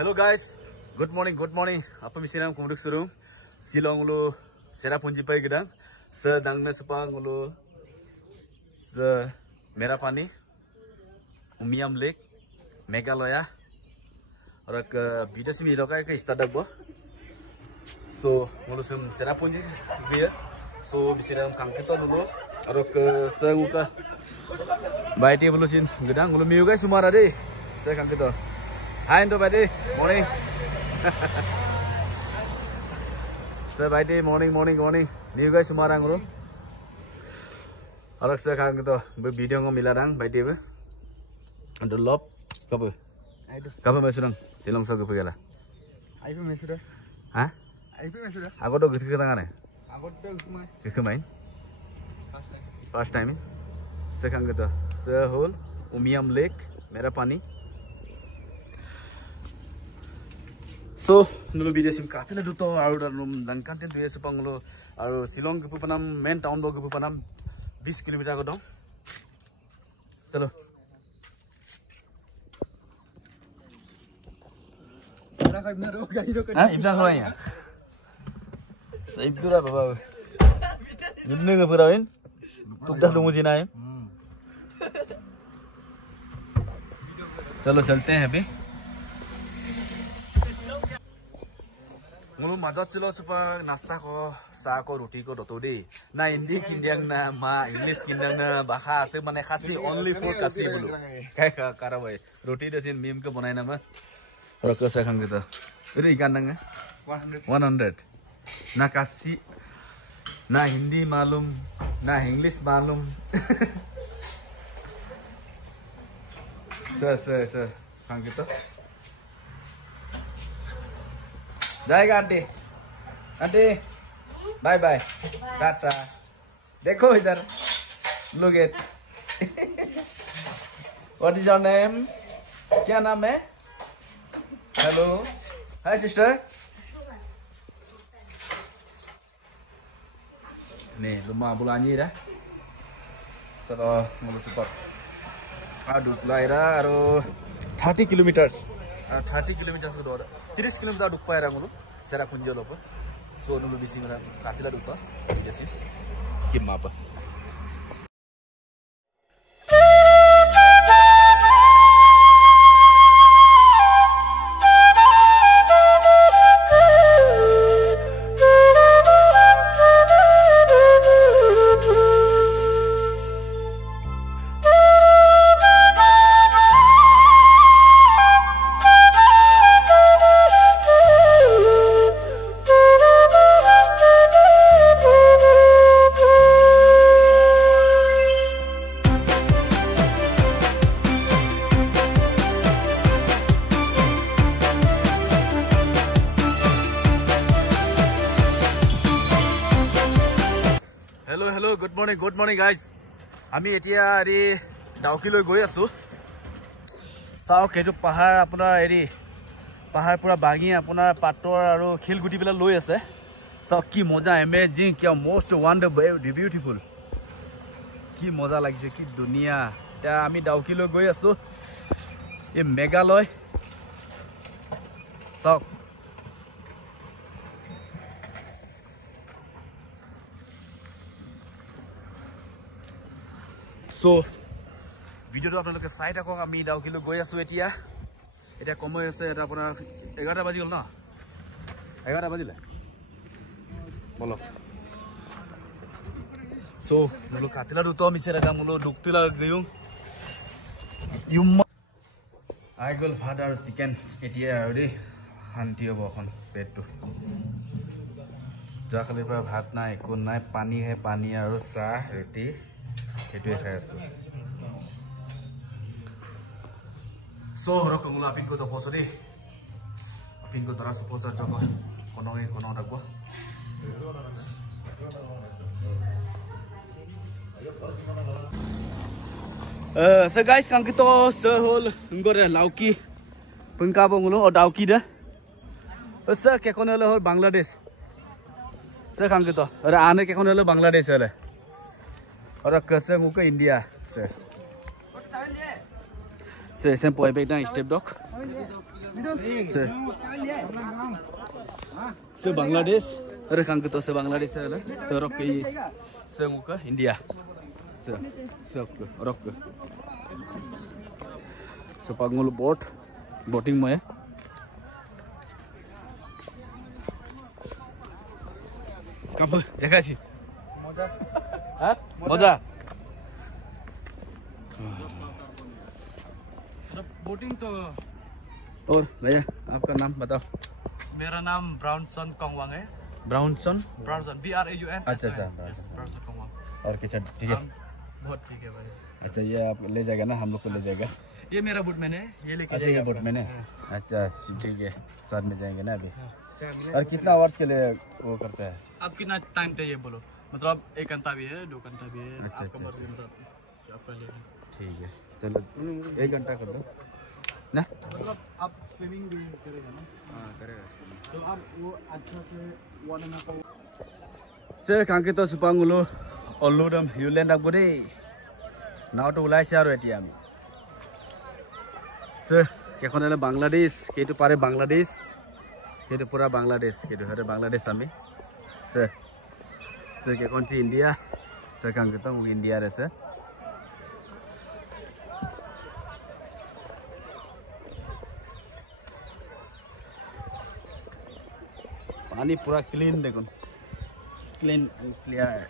Hello guys, good morning. Apa misalnya aku duduk suruh Silong lu Serapunji pai gedang, sedangnya sepang lu Merapani, Umiam Lake, Meghalaya, orang ke bida sini lokai ke istana bo. So mulu Serapunji dia, so misalnya kangkito lu, orang ke senguka, baik dia belusin gedang, mulu miu guys semua ada deh, saya kangkito. Hi Indo Badi, morning. Sir Badi, morning. New guys semua orang urut. Orang saya kan gitu, video ngom milarang Badi be. Under lop, kapu. Kapu mesurang, silong sa kapu gala. Aipu mesura. Hah? Aipu mesura. Aku do gitu tangan eh. Aku do kumai. Kemain. First time. Saya kan gitu. Saya hole, Umiam Lake, Merapani. So, nulu video sim kate na duto aru darum dangkan ten duye sepang nulu aru Silong kepu panam main town bo kepu panam 20 kilometer ko dong. Chalo. Ah, ibna khoi ya. Sa ibdura baba. Ibnu ke purain. Tukda lungu jina है. चलो चलते हैं अभी. Mulu mazat silo supa nasta ko sa ko roti ko doto de na hindi kindiang na ma English kindiang na baka ate mane khasi only for kasi bolu kai ka karabai roti desin meme ko banai na ma roko sa khang gita iri ikan nang 100 na kasi na hindi malum na English malum sir khang gita जाएगा aunty bye bye Tata देखो इधर look at what is your name क्या नाम है hello hi sister nih rumah bulanyi dah so mulu support adu laira aro 30 kilometers 30 kilometers ko dora 30 kilometer duk paira mulu Serapunji lopo so nulu bisi mera katila duto jesi skim mapa Hello, good morning guys. Ami etia eri Dauki loi goi asu. Sao ketu pahar apunar eri pahar pura bangi apunar pator aru khilguti bela loi ase. Sao ki moja amazing kya most wonderful beautiful. Ki moja lagise ki dunia. Ta ami Dauki loi goi asu. E Meghalaya. Sao So, video to আপোনালোকে চাই থাকক আমি Dauki লৈ গৈ আছো এতিয়া সময় আছে এটা আপোনাৰ 11টা বাজি গল না 11টা বাজিলে বলক so মুলো কাটিলা দুটো মিছে রাখা মুলো দুকতিলা গয়ুং ইউম আই গল ভাত আৰু চিকেন এতিয়া আৰু দেই শান্তি হ'ব এখন পেটটো যোৱাকালিৰ পৰা ভাত নাই একো নাই পানী আৰু চাহ ৰুটি itu saya so rok ngula apin ko to poso di apin ko tara suposa joko kono dagwa so guys kang kito so hol ngore lauki pengka bongulo o Dauki da so ke kono le hol Bangladesh so kang kito ore ane ke kono le Bangladesh le और कैसे मुके India से Sen poi baik na step dog. Se Bangladesh. Ada kang kita se Bangladesh ada. Se rock ke se muka India. Se rock. So pangul boating mo ya. Kamu jaga sih. Moja. हाँ? मजा। Boating तो और भैया आपका नाम बताओ। मेरा नाम ब्राउनसन कोंगवांग है। ब्राउनसन। Bronson BRAUN। अच्छा ब्राउनसन कोंगवांग। और किस ठीक है। बहुत ठीक है भाई। अच्छा ये आप ले जाएगा ना, हम लोग को ले जाएगा। ये मेरा बुटमैन है, ये लेके अच्छा ये बुटमैन है। अच्छा ठीक है, साथ में जाएंगे ना अभी। और कितना आवर्स के लिए वो करता है? आप कितना टाइम चाहिए बोलो, मतलब 1 घंटा भी है, 2 घंटा भी है, अच्छा, आपका अच्छा, मर्जी, मतलब आपका लेना। ठीक है चलो 1 घंटा कर दो ना। मतलब आप स्विमिंग भी करेगा ना? हाँ करेगा। तो आप वो अच्छा से 1.5 hour से कांके तो सुपांगुलो ओलुदम यूलैंड आगुदे नाव तो उलाइसे आरो एटी आमी से केखोनेले बांग्लादेश केटु पारे बांग्लादेश केटु पूरा बांग्लादेश केटु हरे बांग्लादेश आमी से केखोनची इंडिया से कांके तो इंडिया रे से पानी पूरा क्लीन देखो, क्लीन क्लियर।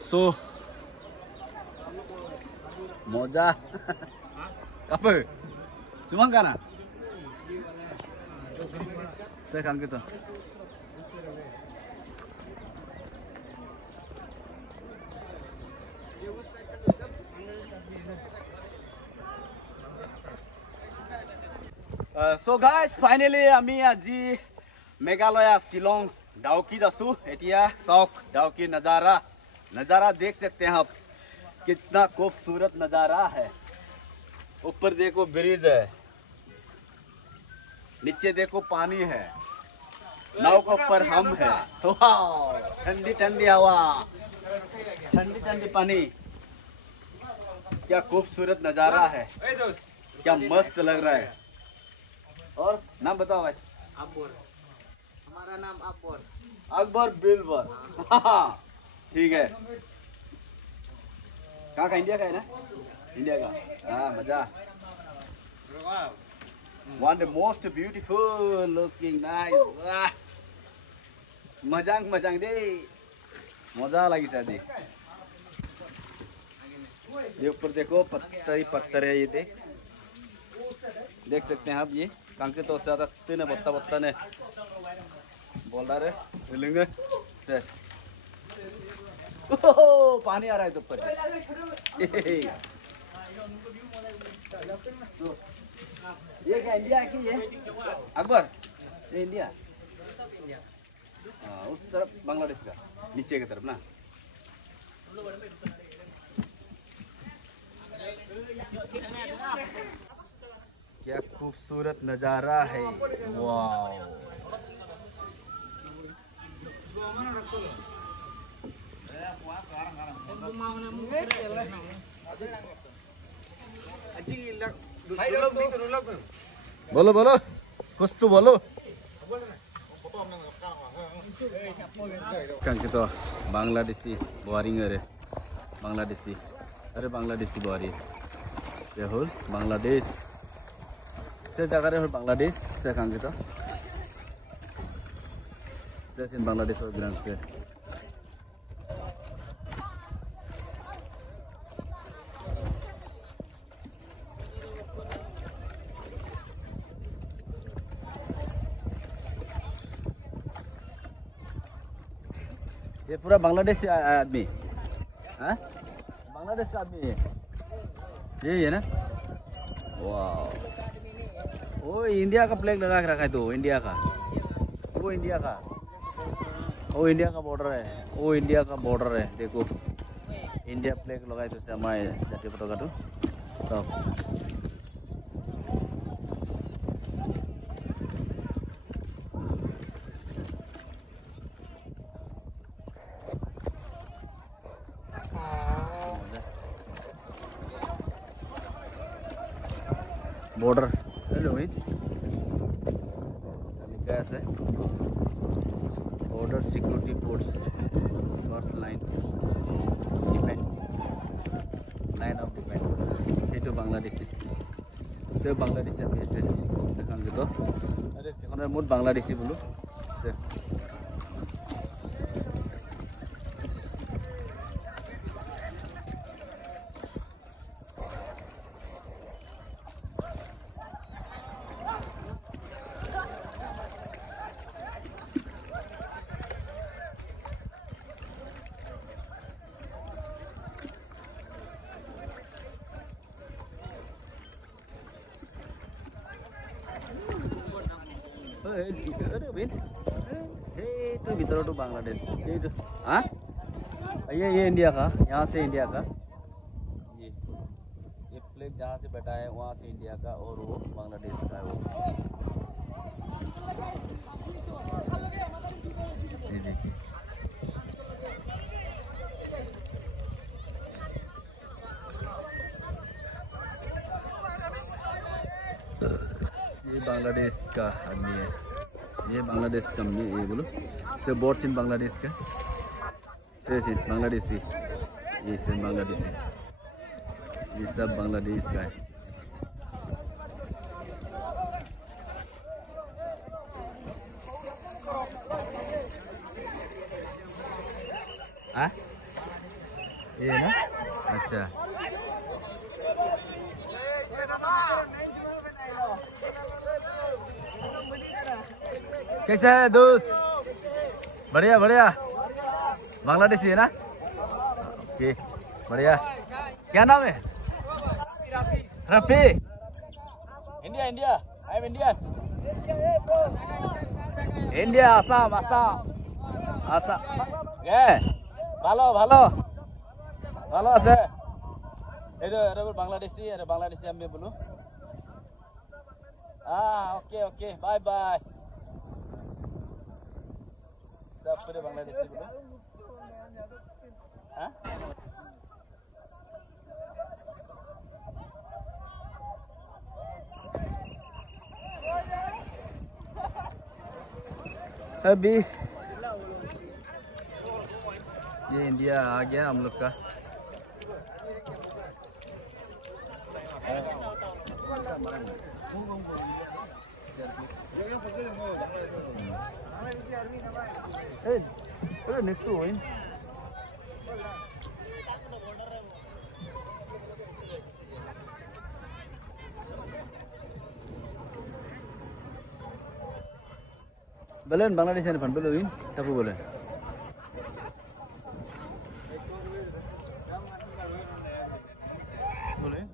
सो मजा apa cuma kana saya kan gitu so guys finally ami aji Meghalaya Shillong Dawki दसू एटिया शौक डाउकी नजारा देख सकते हैं आप, कितना खूबसूरत नजारा है। ऊपर देखो ब्रिज है, नीचे देखो पानी है, नाव के ऊपर हम है। ठंडी ठंडी हवा, ठंडी ठंडी पानी, क्या खूबसूरत नजारा है, क्या मस्त लग रहा है। और नाम बताओ भाई। अकबर, हमारा नाम अकबर। अकबर बिलवर। ठीक है। कहाँ का? इंडिया का है ना? इंडिया का। हाँ मजा। One the most beautiful looking nice. Mozang दे, मजा लगी शादी। ये ऊपर देखो पत्थर है, ये देख सकते हैं आप। ये कांके तो ज्यादा तीन बत्ता ने बोल रहा है हिलेंगे से। पानी आ रहा है तो ऊपर। ये क्या इंडिया की है अकबर? ये इंडिया, हाँ उस तरफ बांग्लादेश का, नीचे की तरफ ना। क्या खूबसूरत नजारा है, वाह। बोलो कुछ तो बोलो। कांके तो बांग्लादेशी बोरिंग है, बांग्लादेशी बोरी ये होल बांग्लादेश से जगह रे बांग्लादेश से कांके तो से बांग्लादेश और ग्रांड से ये पूरा बांग्लादेश आदमी, हाँ बांग्लादेश का आदमी ये है ना। वाह, वो इंडिया का फ्लैग लगा के रखा है, तो इंडिया का, वो इंडिया का बॉर्डर है, वो इंडिया का बॉर्डर है। देखो इंडिया फ्लैग लगाए तो हमारे जातीय पताका तो border Louis border security force first line defense line of defense itu Bangladesh se Bangladesh ami ase dekan gitu are ekhone mot Bangladeshi bolu se तो भीतर तो बांग्लादेश हाँ ये इंडिया का यहाँ से इंडिया का ये फ्लैग जहाँ से बैठा है वहाँ से इंडिया का और वो बांग्लादेश का है वो ये देखिए ये बांग्लादेश का आदमी है ये बांग्लादेश का ये बोलो से बोर्ड इन बांग्लादेश का से बांग्लादेशी ये से बांग्लादेशी ये सब बांग्लादेश का है हाँ ये ना अच्छा कैसा है दोस्त बढ़िया बढ़िया बांग्लादेशी है ना ओके बढ़िया क्या नाम है Rafi India India I am Indian India Assam Assam Assam ये ভালো ভালো ভালো আছে এটা বাংলাদেশি আর বাংলাদেশি আমি বলু ओके ओके बाय बाय सब पूरे बांग्लादेशी बोलो हाँ अभी ये इंडिया आ गया हम लोग का Balen Bangladesh ni pan beluin tapi boleh. Boleh.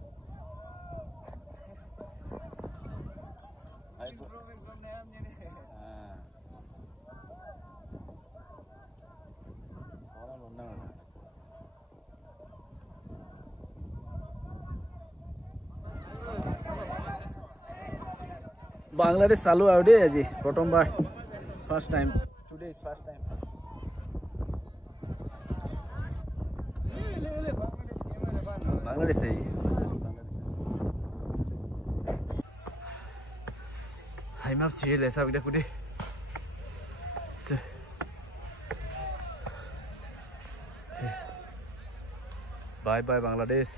Bangladesh salu audi aji prothom bar first time today is first time Bangladesh hai hai map chile esa vida kude bye bye Bangladesh